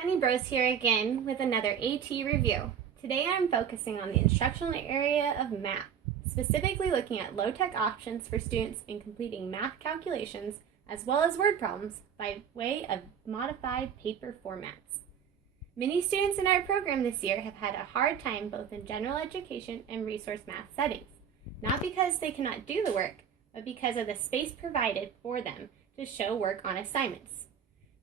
Jenny Bros here again with another AT review. Today I'm focusing on the instructional area of math, specifically looking at low-tech options for students in completing math calculations as well as word problems by way of modified paper formats. Many students in our program this year have had a hard time both in general education and resource math settings, not because they cannot do the work, but because of the space provided for them to show work on assignments.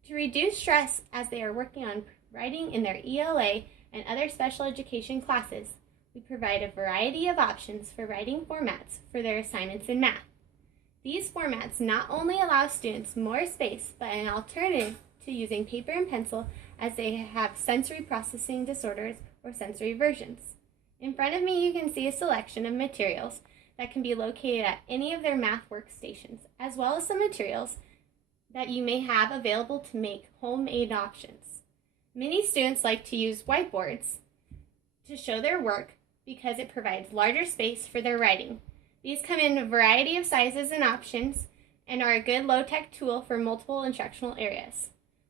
To reduce stress as they are working on writing in their ELA and other special education classes, we provide a variety of options for writing formats for their assignments in math. These formats not only allow students more space, but an alternative to using paper and pencil as they have sensory processing disorders or sensory versions. In front of me, you can see a selection of materials that can be located at any of their math workstations, as well as some materials that you may have available to make homemade options. Many students like to use whiteboards to show their work because it provides larger space for their writing. These come in a variety of sizes and options and are a good low-tech tool for multiple instructional areas.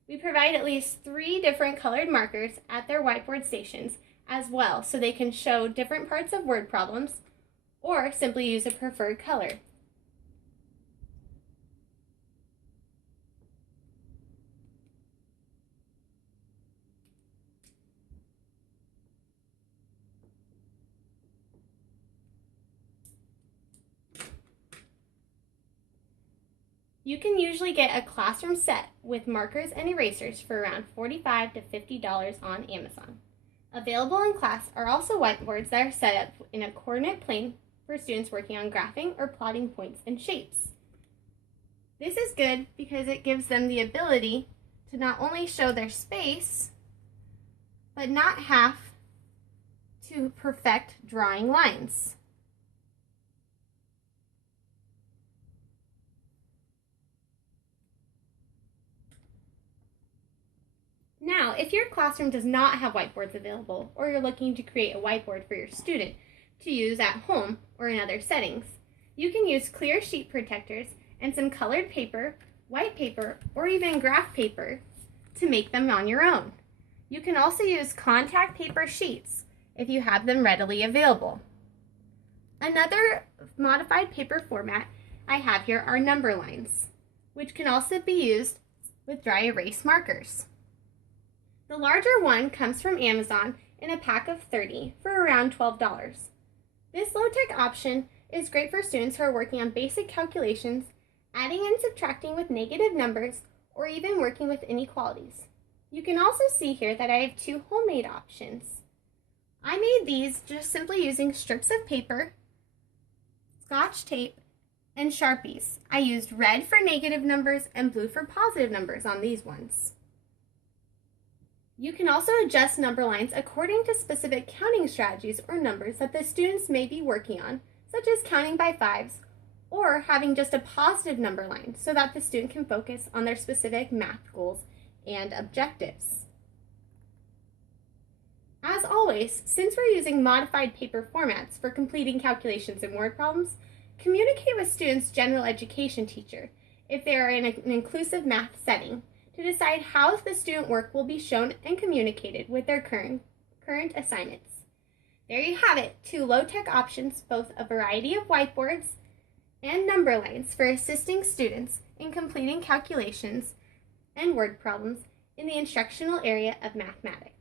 We provide at least 3 different colored markers at their whiteboard stations as well, so they can show different parts of word problems or simply use a preferred color. You can usually get a classroom set with markers and erasers for around $45 to $50 on Amazon. Available in class are also whiteboards that are set up in a coordinate plane for students working on graphing or plotting points and shapes. This is good because it gives them the ability to not only show their space, but not have to perfect drawing lines. Now, if your classroom does not have whiteboards available, or you're looking to create a whiteboard for your student to use at home or in other settings, you can use clear sheet protectors and some colored paper, white paper, or even graph paper to make them on your own. You can also use contact paper sheets if you have them readily available. Another modified paper format I have here are number lines, which can also be used with dry erase markers. The larger one comes from Amazon in a pack of 30 for around $12. This low-tech option is great for students who are working on basic calculations, adding and subtracting with negative numbers, or even working with inequalities. You can also see here that I have 2 homemade options. I made these just simply using strips of paper, Scotch tape, and Sharpies. I used red for negative numbers and blue for positive numbers on these ones. You can also adjust number lines according to specific counting strategies or numbers that the students may be working on, such as counting by 5s or having just a positive number line so that the student can focus on their specific math goals and objectives. As always, since we're using modified paper formats for completing calculations and word problems, communicate with students' general education teacher if they are in an inclusive math setting, to decide how the student work will be shown and communicated with their current assignments. There you have it, 2 low-tech options, both a variety of whiteboards and number lines for assisting students in completing calculations and word problems in the instructional area of mathematics.